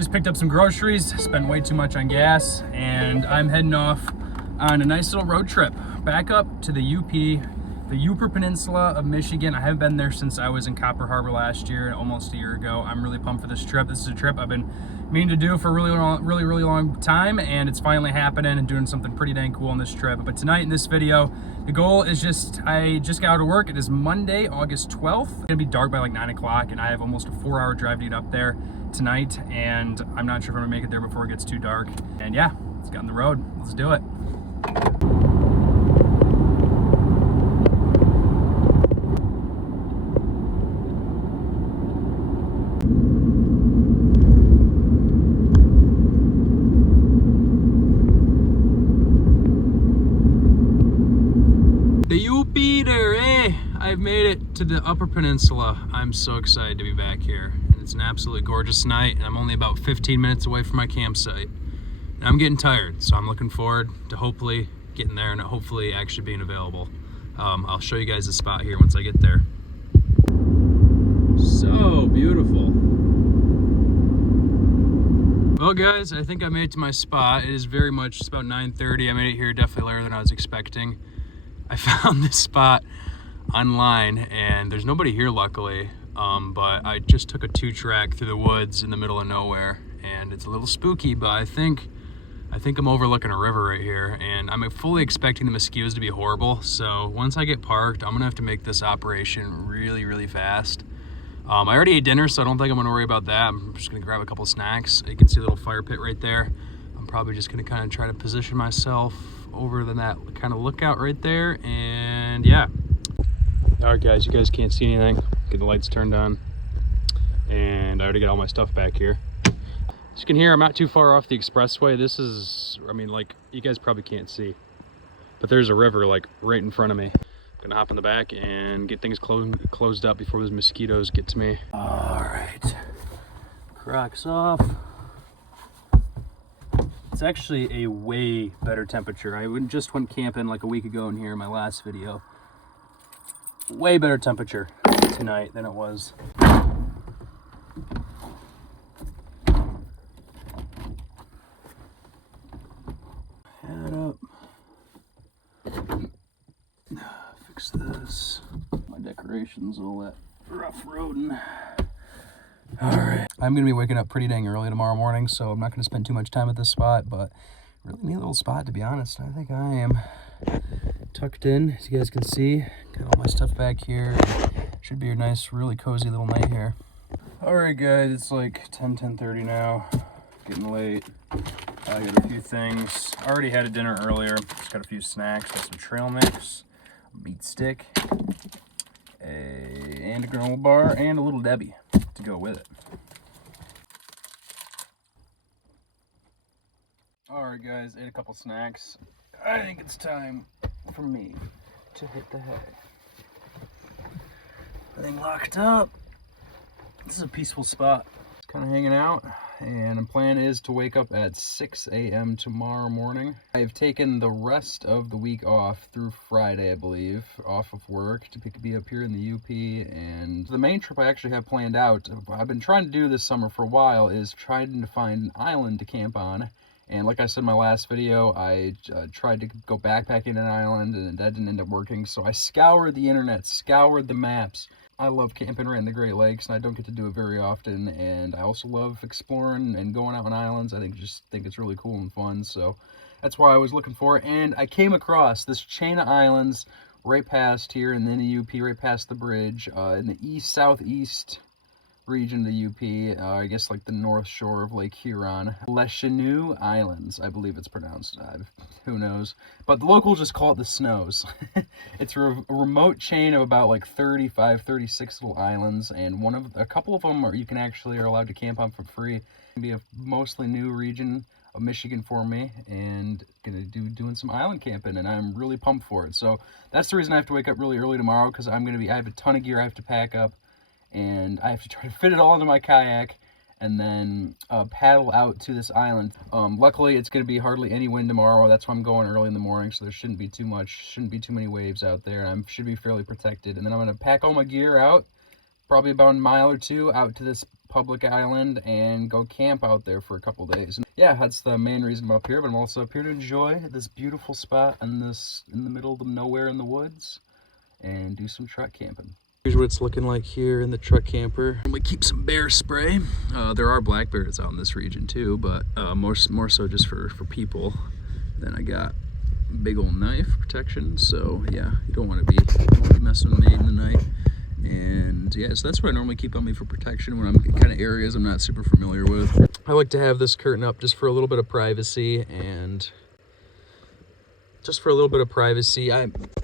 Just picked up some groceries, spent way too much on gas, and I'm heading off on a nice little road trip back up to the UP, the Upper Peninsula of Michigan. I haven't been there since I was in Copper Harbor last year, almost a year ago. I'm really pumped for this trip. This is a trip I've been meaning to do for a really long time, and it's finally happening and doing something pretty dang cool on this trip. But tonight in this video, the goal is I just got out of work. It is Monday, August 12th. It's gonna be dark by like 9 o'clock, and I have almost a 4-hour drive to get up there tonight, and I'm not sure if I'm gonna make it there before it gets too dark. And yeah, let's get on the road. Let's do it. The UP there, eh? I've made it to the Upper Peninsula. I'm so excited to be back here. And it's an absolutely gorgeous night, and I'm only about 15 minutes away from my campsite. And I'm getting tired, so I'm looking forward to hopefully getting there and hopefully actually being available. I'll show you guys the spot here once I get there. So beautiful. Well guys, I think I made it to my spot. It is very much, it's about 9:30. I made it here definitely later than I was expecting. I found this spot online, and there's nobody here luckily, but I just took a 2-track through the woods in the middle of nowhere, and it's a little spooky, but I think I'm overlooking a river right here, and I'm fully expecting the mosquitoes to be horrible. So once I get parked, I'm gonna have to make this operation really fast. I already ate dinner, so I don't think I'm gonna worry about that. I'm just gonna grab a couple snacks. You can see a little fire pit right there. I'm probably just gonna kind of try to position myself over than that kind of lookout right there, and yeah. All right guys, you guys can't see anything. Get the lights turned on, and I already got all my stuff back here. As you can hear, I'm not too far off the expressway. This is, I mean, like, you guys probably can't see, but there's a river like right in front of me. I'm gonna hop in the back and get things closed up before those mosquitoes get to me. All right, Crocs off. It's actually a way better temperature. I just went camping like a week ago in here in my last video. Way better temperature tonight than it was. Head up. Fix this. My decorations, all that rough roading. All right, I'm gonna be waking up pretty dang early tomorrow morning, so I'm not gonna spend too much time at this spot, but really neat little spot, to be honest. I think I am tucked in, as you guys can see. Got all my stuff back here. Should be a nice, really cozy little night here. All right, guys, it's like 10:30 now. Getting late. I got a few things. I already had a dinner earlier. Just got a few snacks. Got some trail mix, a meat stick, and a granola bar, and a Little Debbie to go with it. All right, guys, ate a couple snacks. I think it's time for me to hit the hay. Everything locked up. This is a peaceful spot. Just kind of hanging out, and the plan is to wake up at 6 a.m. tomorrow morning. I've taken the rest of the week off through Friday, I believe, off of work to be up here in the UP, and the main trip I actually have planned out, I've been trying to do this summer for a while, is trying to find an island to camp on. And like I said in my last video, I tried to go backpacking an island, and that didn't end up working. So I scoured the internet, scoured the maps. I love camping right in the Great Lakes, and I don't get to do it very often. And I also love exploring and going out on islands. I think it's really cool and fun. So that's why I was looking for it. And I came across this chain of islands right past here, and then the UP, right past the bridge, in the southeast region of the UP, I guess like the north shore of Lake Huron. Les Chenaux Islands, I believe it's pronounced. Who knows? But the locals just call it the Snows. It's a remote chain of about like 35, 36 little islands, and a couple of them you are allowed to camp on for free. It's gonna be a mostly new region of Michigan for me, and gonna doing some island camping, and I'm really pumped for it. So that's the reason I have to wake up really early tomorrow, because I have a ton of gear I have to pack up, and I have to try to fit it all into my kayak and then paddle out to this island. Luckily, it's going to be hardly any wind tomorrow. That's why I'm going early in the morning, so there shouldn't be too many waves out there. I should be fairly protected. And then I'm going to pack all my gear out, probably about a mile or two, out to this public island and go camp out there for a couple days. And yeah, that's the main reason I'm up here, but I'm also up here to enjoy this beautiful spot in the middle of nowhere in the woods and do some truck camping. Here's what it's looking like here in the truck camper. And we keep some bear spray. There are black bears out in this region too, but more so just for people. Then I got a big old knife protection, so yeah, you don't want to be messing with me in the night. And yeah, so that's what I normally keep on me for protection when I'm in kind of areas I'm not super familiar with. I like to have this curtain up just for a little bit of privacy, and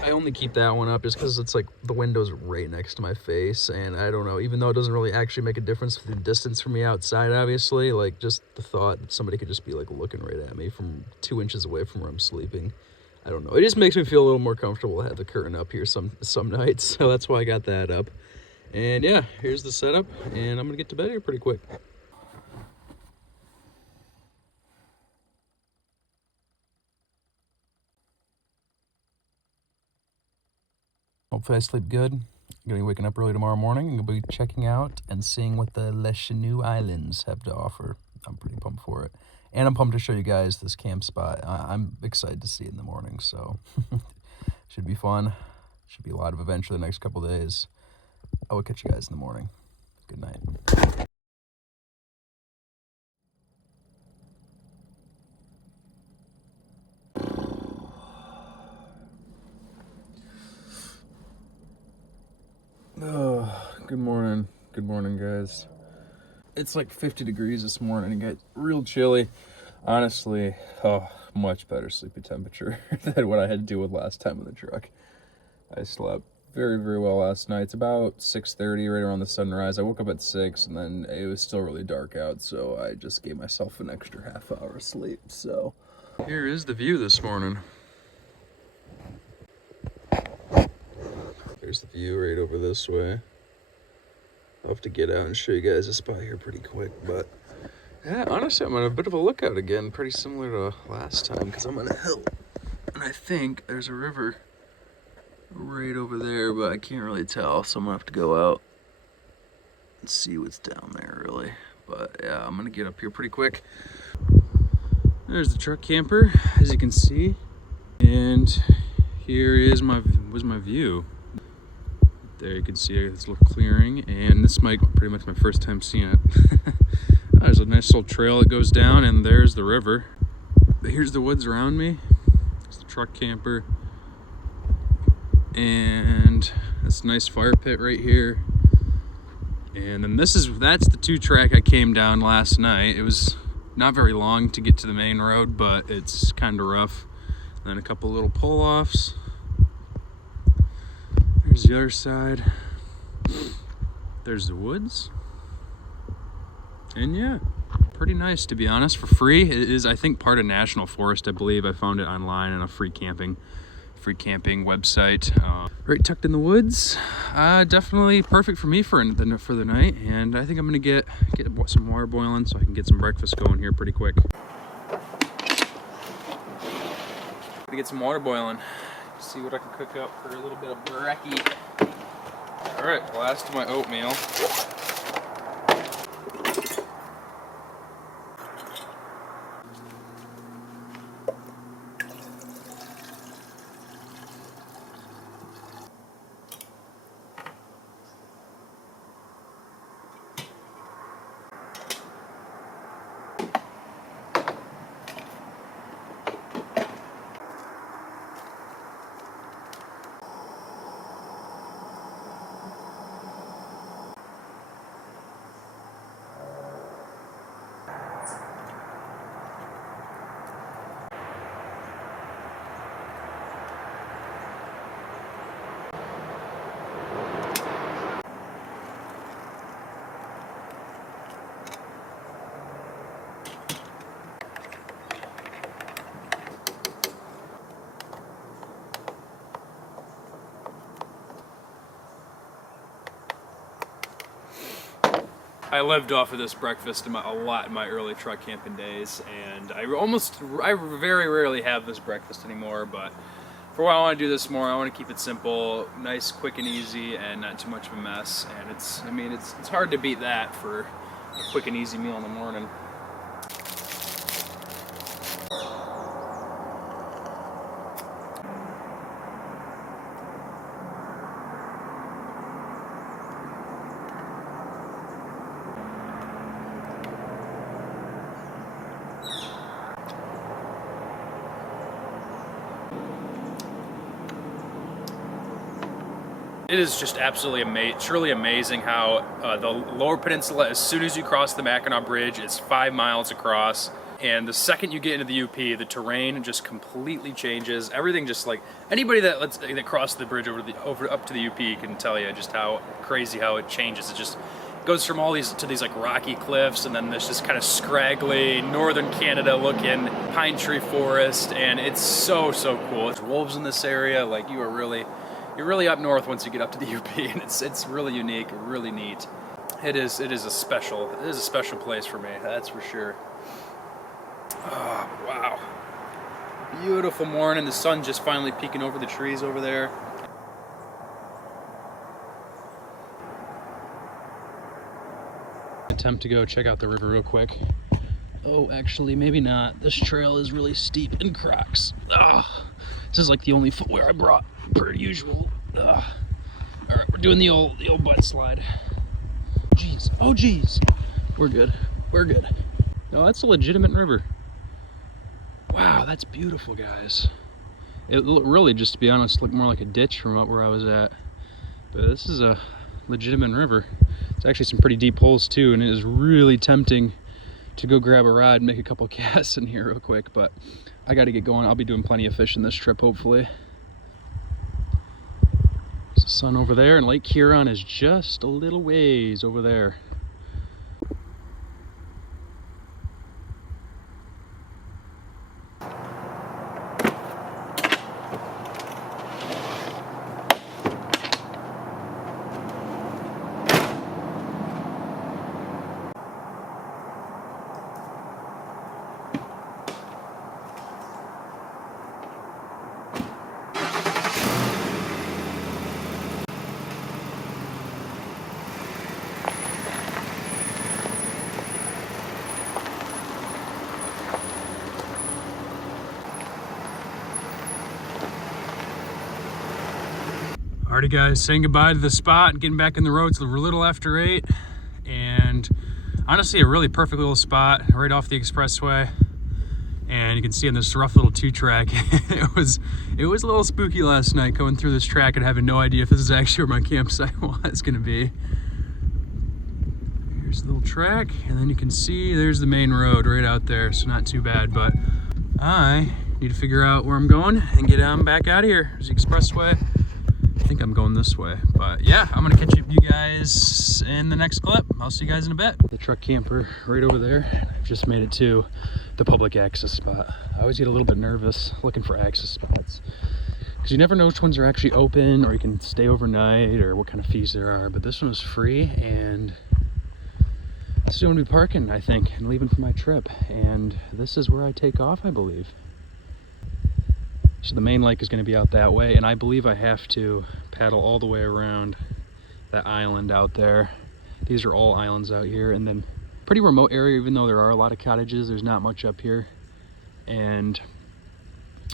I only keep that one up just because it's like the window's right next to my face, and I don't know, even though it doesn't really actually make a difference with the distance from me outside, obviously, like just the thought that somebody could just be like looking right at me from 2 inches away from where I'm sleeping. I don't know. It just makes me feel a little more comfortable to have the curtain up here some nights. So that's why I got that up. And yeah, here's the setup. And I'm going to get to bed here pretty quick. Hopefully I sleep good. I'm going to be waking up early tomorrow morning. I'm going to be checking out and seeing what the Les Chenaux Islands have to offer. I'm pretty pumped for it. And I'm pumped to show you guys this camp spot. I'm excited to see it in the morning, so should be fun. Should be a lot of adventure the next couple days. I will catch you guys in the morning. Good night. Oh, good morning. Good morning, guys. It's like 50 degrees this morning. It got real chilly. Honestly, much better sleepy temperature than what I had to deal with last time in the truck. I slept very, very well last night. It's about 6:30, right around the sunrise. I woke up at 6, and then it was still really dark out, so I just gave myself an extra half hour of sleep. So here is the view this morning. There's the view right over this way. I'll have to get out and show you guys this spot here pretty quick, but yeah, honestly, I'm on a bit of a lookout again, pretty similar to last time, because I'm on a hill, and I think there's a river right over there, but I can't really tell, so I'm gonna have to go out and see what's down there, really. But yeah, I'm gonna get up here pretty quick. There's the truck camper, as you can see, and here is my view. There you can see this little clearing, and this might pretty much my first time seeing it. There's a nice little trail that goes down, and there's the river. But here's the woods around me. There's the truck camper, and this nice fire pit right here. And then that's the 2-track I came down last night. It was not very long to get to the main road, but it's kind of rough. And then a couple little pull-offs. There's the other side. There's the woods. And yeah, pretty nice, to be honest, for free. It is, I think, part of National Forest, I believe. I found it online on a free camping website. Right tucked in the woods. Definitely perfect for me for the night. And I think I'm gonna get some water boiling so I can get some breakfast going here pretty quick. To get some water boiling. See what I can cook up for a little bit of brekkie. Alright, last of my oatmeal. I lived off of this breakfast a lot in my early truck camping days, and I very rarely have this breakfast anymore, but for what I want to do this morning, I want to keep it simple, nice, quick and easy, and not too much of a mess. And it's hard to beat that for a quick and easy meal in the morning. It is just absolutely truly amazing how the Lower Peninsula, as soon as you cross the Mackinac Bridge, it's 5 miles across. And the second you get into the UP, the terrain just completely changes. Everything just like, anybody that crossed the bridge up to the UP can tell you just how crazy how it changes. It just goes from all these to these like rocky cliffs, and then there's this kind of scraggly northern Canada looking pine tree forest, and it's so cool. There's wolves in this area. Like you're really up north once you get up to the UP, and it's really unique, really neat. It is a special place for me, that's for sure. Oh, wow. Beautiful morning. The sun just finally peeking over the trees over there. Attempt to go check out the river real quick. Oh, actually, maybe not. This trail is really steep and cracks. This is like the only footwear I brought, per usual. All right, we're doing the old butt slide. Jeez. Oh, jeez. We're good. We're good. No, that's a legitimate river. Wow, that's beautiful, guys. It really, just to be honest, looked more like a ditch from up where I was at. But this is a legitimate river. It's actually some pretty deep holes too, and it is really tempting to go grab a rod and make a couple casts in here real quick, but I got to get going. I'll be doing plenty of fishing this trip, hopefully. There's the sun over there, and Lake Huron is just a little ways over there. Alrighty guys, saying goodbye to the spot and getting back in the road. It's a little after 8, and honestly a really perfect little spot right off the expressway. And you can see on this rough little 2-track, it was a little spooky last night going through this track and having no idea if this is actually where my campsite was gonna be. Here's the little track, and then you can see there's the main road right out there, so not too bad, but I need to figure out where I'm going and get back out of here. There's the expressway. I think I'm going this way, but yeah, I'm gonna catch you guys in the next clip. I'll see you guys in a bit. The truck camper right over there. I've just made it to the public access spot. I always get a little bit nervous looking for access spots because you never know which ones are actually open, or you can stay overnight, or what kind of fees there are. But this one was free, and this is going to be parking, I think, and leaving for my trip. And this is where I take off, I believe. So the main lake is going to be out that way, and I believe I have to paddle all the way around that island out there. These are all islands out here, and then pretty remote area, even though there are a lot of cottages, there's not much up here. And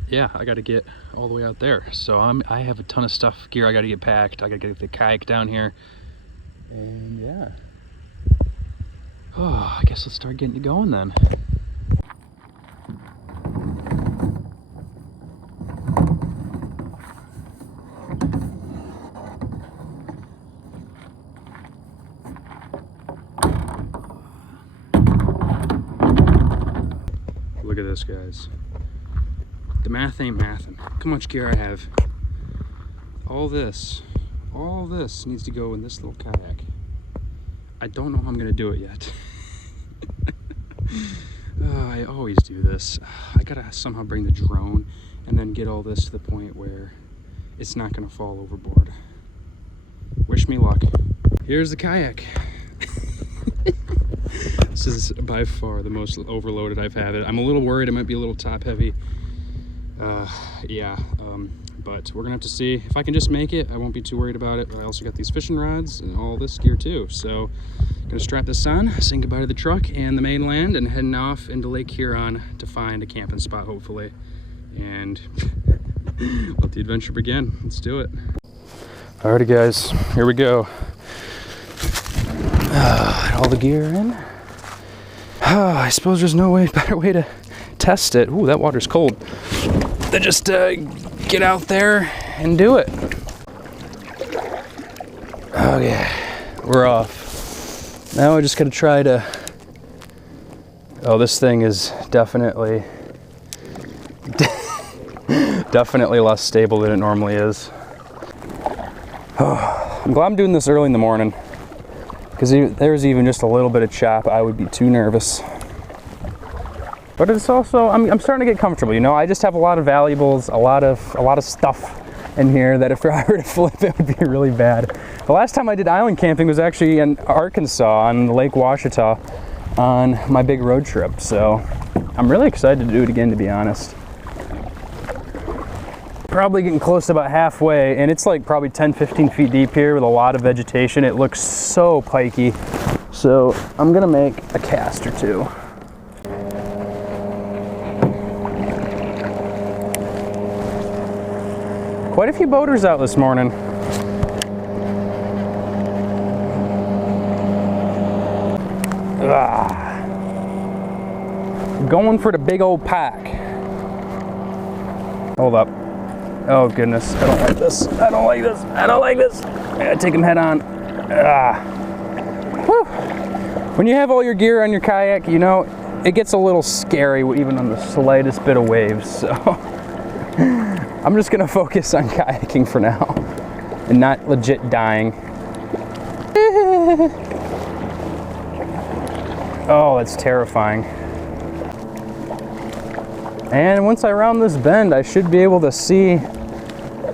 yeah, I got to get all the way out there. So I have a ton of stuff, gear I got to get packed. I got to get the kayak down here, and yeah. Oh, I guess let's start getting it going then. Look at this, guys. The math ain't mathin'. Look how much gear I have. All this needs to go in this little kayak. I don't know how I'm gonna do it yet. I always do this. I gotta somehow bring the drone and then get all this to the point where it's not gonna fall overboard. Wish me luck. Here's the kayak. This is by far the most overloaded I've had it. I'm a little worried it might be a little top heavy. but we're gonna have to see if I can just make it. I won't be too worried about it, but I also got these fishing rods and all this gear too. So gonna strap this on, saying goodbye to the truck and the mainland, and heading off into Lake Huron to find a camping spot, hopefully, and let the adventure begin. Let's do it. Alrighty guys, here we go. All the gear in. I suppose there's no better way to test it. Ooh, that water's cold. Then just get out there and do it. Okay, we're off. Now I just gotta try to. Oh, this thing is definitely definitely less stable than it normally is. Oh, I'm glad I'm doing this early in the morning, because if there's even just a little bit of chop, I would be too nervous. But it's also, I'm starting to get comfortable, you know. I just have a lot of valuables, a lot of stuff in here that if I were to flip, it would be really bad. The last time I did island camping was actually in Arkansas on Lake Washita on my big road trip. So I'm really excited to do it again, to be honest. Probably getting close to about halfway, and it's like probably 10-15 feet deep here with a lot of vegetation. It looks so pikey. So I'm gonna make a cast or two. Quite a few boaters out this morning. Going for the big old pack. Hold up. Oh goodness, I don't like this. I don't like this. I don't like this. I gotta take them head on. Whew. When you have all your gear on your kayak, you know, it gets a little scary even on the slightest bit of waves. So I'm just gonna focus on kayaking for now and not legit dying. Oh, that's terrifying. And once I round this bend, I should be able to see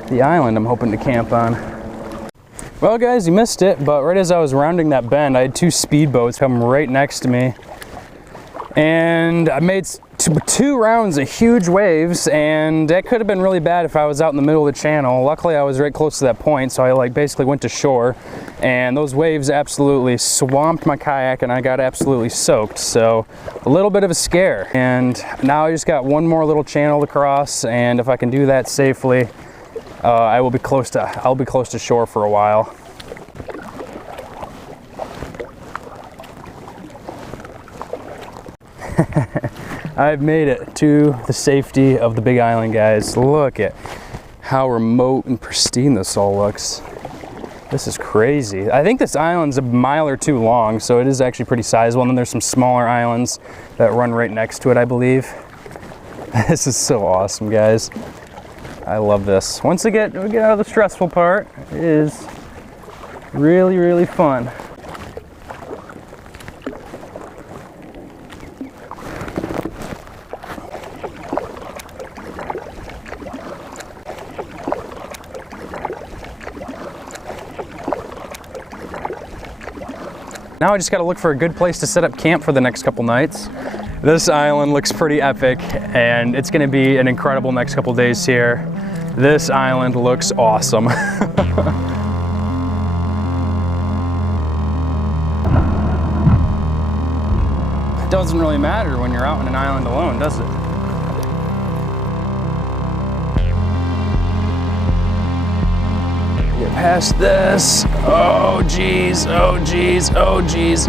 the island I'm hoping to camp on. Well guys, you missed it, but right as I was rounding that bend, I had two speedboats come right next to me. And I made two rounds of huge waves, and that could have been really bad if I was out in the middle of the channel. Luckily, I was right close to that point, so I like basically went to shore, and those waves absolutely swamped my kayak, and I got absolutely soaked. So a little bit of a scare. And now I just got one more little channel to cross, and if I can do that safely, I'll be close to shore for a while. I've made it to the safety of the Big Island, guys. Look at how remote and pristine this all looks. This is crazy. I think this island's a mile or two long, so it is actually pretty sizable. And then there's some smaller islands that run right next to it, I believe. This is so awesome, guys. I love this. Once we get out of the stressful part, it is really, really fun. Now I just gotta look for a good place to set up camp for the next couple nights. This island looks pretty epic, and it's gonna be an incredible next couple days here. This island looks awesome. It doesn't really matter when you're out on an island alone, does it? Get past this. Oh geez, oh geez, oh geez.